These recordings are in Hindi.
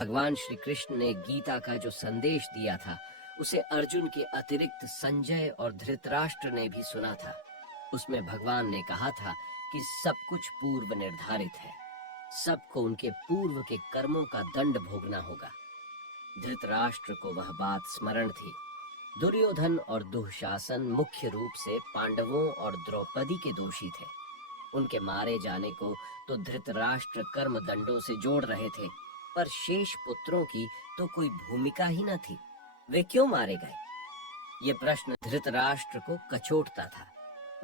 भगवान श्री कृष्ण ने गीता का जो संदेश दिया था उसे अर्जुन के अतिरिक्त संजय और धृतराष्ट्र ने भी सुना था। उसमें भगवान ने कहा था कि सब कुछ पूर्व निर्धारित है, सबको उनके पूर्व के कर्मों का दंड भोगना होगा। धृतराष्ट्र को वह बात स्मरण थी। दुर्योधन और दुःशासन मुख्य रूप से पांडवों और द्रौपदी के दोषी थे। उनके मारे जाने को तो धृतराष्ट्र कर्म दंडों से जोड़ रहे थे, पर शेष पुत्रों की तो कोई भूमिका ही न थी। वे क्यों मारे गए? ये प्रश्न धृतराष्ट्र को कचोटता था।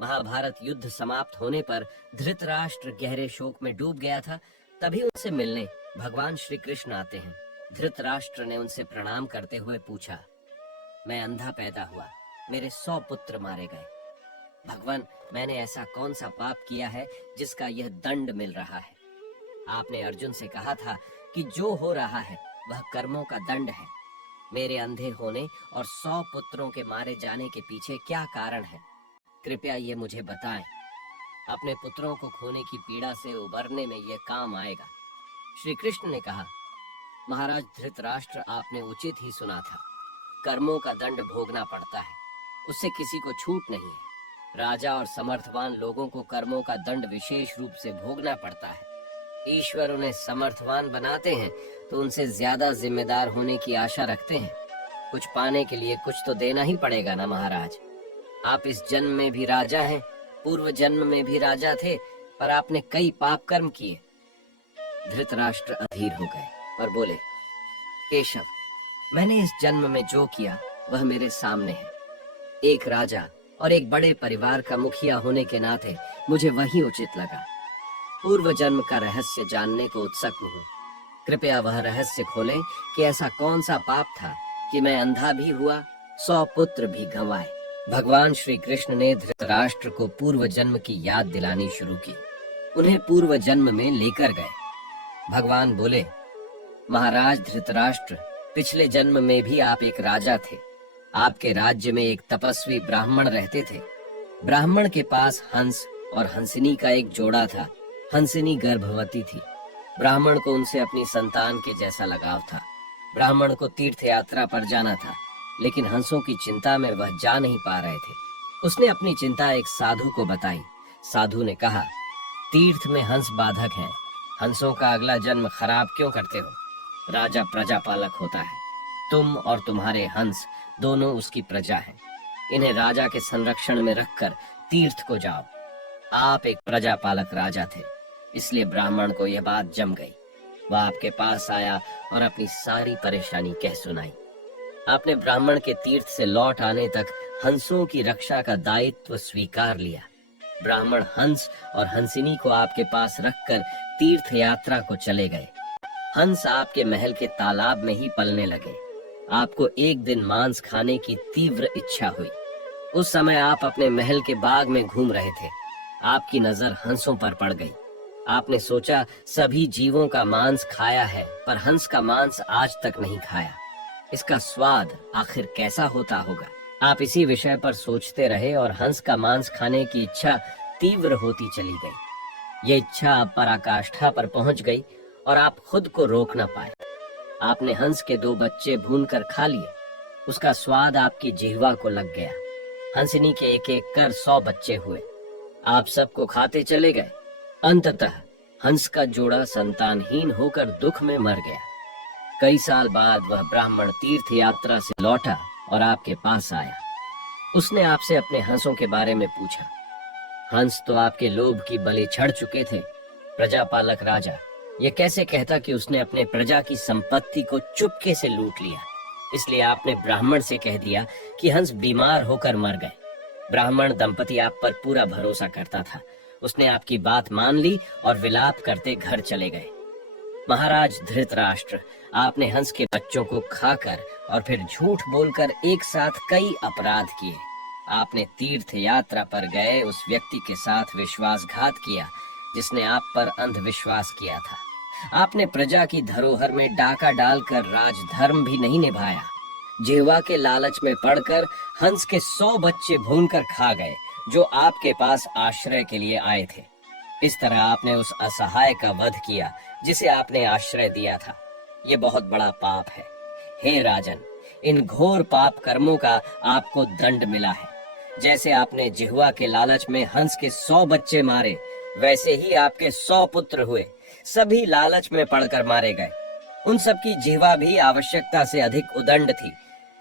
महाभारत युद्ध समाप्त होने पर धृतराष्ट्र गहरे शोक में डूब गया था। तभी उनसे मिलने भगवान श्री कृष्ण आते हैं। धृतराष्ट्र ने उनसे प्रणाम करते हुए पूछा, मैं अंधा पैदा हुआ, मेरे 100 पुत्र मारे गए। भगवान, मैंने ऐसा कौन सा पाप किया है जिसका यह दंड मिल रहा है? आपने अर्जुन से कहा था कि जो हो रहा है वह कर्मों का दंड है। मेरे अंधे होने और 100 पुत्रों के मारे जाने के पीछे क्या कारण है? कृपया ये मुझे बताएं। अपने पुत्रों को खोने की पीड़ा से उबरने में यह काम आएगा। श्री कृष्ण ने कहा, महाराज धृतराष्ट्र, आपने उचित ही सुना था। कर्मों का दंड भोगना पड़ता है, उससे किसी को छूट नहीं है। राजा और समर्थवान लोगों को कर्मों का दंड विशेष रूप से भोगना पड़ता है। ईश्वर उन्हें समर्थवान बनाते हैं तो उनसे ज्यादा जिम्मेदार होने की आशा रखते हैं। कुछ पाने के लिए कुछ तो देना ही पड़ेगा ना महाराज। आप इस जन्म में भी राजा हैं, पूर्व जन्म में भी राजा थे, पर आपने कई पाप कर्म किए। धृतराष्ट्र अधीर हो गए और बोले, केशव, मैंने इस जन्म में जो किया वह मेरे सामने है। एक राजा और एक बड़े परिवार का मुखिया होने के नाते मुझे वही उचित लगा। पूर्व जन्म का रहस्य जानने को उत्सुक हूँ। कृपया वह रहस्य खोलें कि ऐसा कौन सा पाप था कि मैं अंधा भी हुआ, 100 पुत्र भी गंवाए। भगवान श्री कृष्ण ने धृतराष्ट्र को पूर्व जन्म की याद दिलानी शुरू की। उन्हें पूर्व जन्म में लेकर गए। भगवान बोले, महाराज धृतराष्ट्र, पिछले जन्म में भी आप एक राजा थे। आपके राज्य में एक तपस्वी ब्राह्मण रहते थे। ब्राह्मण के पास हंस और हंसिनी का एक जोड़ा था। हंसिनी गर्भवती थी। ब्राह्मण को उनसे अपनी संतान के जैसा लगाव था। ब्राह्मण को तीर्थ यात्रा पर जाना था, लेकिन हंसों की चिंता में वह जा नहीं पा रहे थे। उसने अपनी चिंता एक साधु को बताई। साधु ने कहा, तीर्थ में हंस बाधक हैं। हंसों का अगला जन्म खराब क्यों करते हो? राजा प्रजा पालक होता है। तुम और तुम्हारे हंस दोनों उसकी प्रजा हैं। इन्हें राजा के संरक्षण में रखकर तीर्थ को जाओ। आप एक प्रजा पालक राजा थे, इसलिए ब्राह्मण को यह बात जम गई। वह आपके पास आया और अपनी सारी परेशानी कह सुनाई। आपने ब्राह्मण के तीर्थ से लौट आने तक हंसों की रक्षा का दायित्व स्वीकार लिया। ब्राह्मण हंस और हंसिनी को आपके पास रखकर तीर्थ यात्रा को चले गए। हंस आपके महल के तालाब में ही पलने लगे। आपको एक दिन मांस खाने की तीव्र इच्छा हुई। उस समय आप अपने महल के बाग में घूम रहे थे। आपकी नजर हंसों पर पड़ गई। आपने सोचा सभी जीवों का मांस खाया है, पर हंस का मांस आज तक नहीं खाया। इसका स्वाद आखिर कैसा होता होगा? आप इसी विषय पर सोचते रहे और हंस का मांस खाने की इच्छा तीव्र होती चली गई। ये इच्छा अब पराकाष्ठा पर पहुंच गई और आप खुद को रोक न पाए। आपने हंस के 2 बच्चे भूनकर खा लिए। उसका स्वाद आपकी जिह्वा को लग गया। हंसिनी के एक एक कर 100 बच्चे हुए। आप सबको खाते चले गए। अंततः हंस का जोड़ा संतानहीन होकर दुख में मर गया। कई साल बाद वह ब्राह्मण तीर्थ यात्रा से लौटा और आपके पास आया। उसने आपसे अपने हंसों के बारे में पूछा। हंस तो आपके लोभ की बलि चढ़ चुके थे। प्रजापालक राजा ये कैसे कहता कि उसने अपने प्रजा की संपत्ति को चुपके से लूट लिया? इसलिए आपने ब्राह्मण से कह दिया कि हंस बीमार होकर मर गए। ब्राह्मण दंपति आप पर पूरा भरोसा करता था। उसने आपकी बात मान ली और विलाप करते घर चले गए। महाराज धृतराष्ट्र, आपने हंस के बच्चों को खाकर और फिर झूठ बोलकर एक साथ कई अपराध किए। आपने तीर्थ यात्रा पर गए उस व्यक्ति के साथ विश्वासघात किया जिसने आप पर अंधविश्वास किया था। आपने प्रजा की धरोहर में डाका डालकर राजधर्म भी नहीं निभाया। जिह्वा के लालच में पड़कर हंस के 100 बच्चे भूनकर खा गए जो आपके पास आश्रय के लिए आए थे। इस तरह आपने उस असहाय का वध किया जिसे आपने आश्रय दिया था। ये बहुत बड़ा पाप है। हे राजन, इन घोर पाप कर्मों का आपको दंड मिला है। जैसे आपने जिह्वा के लालच में हंस के 100 बच्चे मारे, वैसे ही आपके 100 पुत्र हुए, सभी लालच में पड़कर मारे गए। उन सब की जिह्वा भी आवश्यकता से अधिक उदंड थी।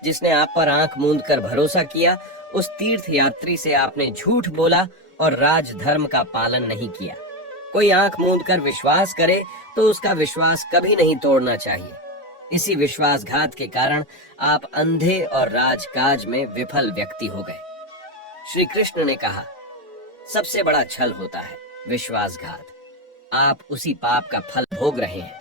जिसने आप पर आंख मूंद कर भरोसा किया, उस तीर्थ यात्री से आपने झूठ बोला और राजधर्म का पालन नहीं किया। कोई आंख मूंद कर विश्वास करे तो उसका विश्वास कभी नहीं तोड़ना चाहिए। इसी विश्वासघात के कारण आप अंधे और राजकाज में विफल व्यक्ति हो गए। श्री कृष्ण ने कहा, सबसे बड़ा छल होता है विश्वासघात। आप उसी पाप का फल भोग रहे हैं।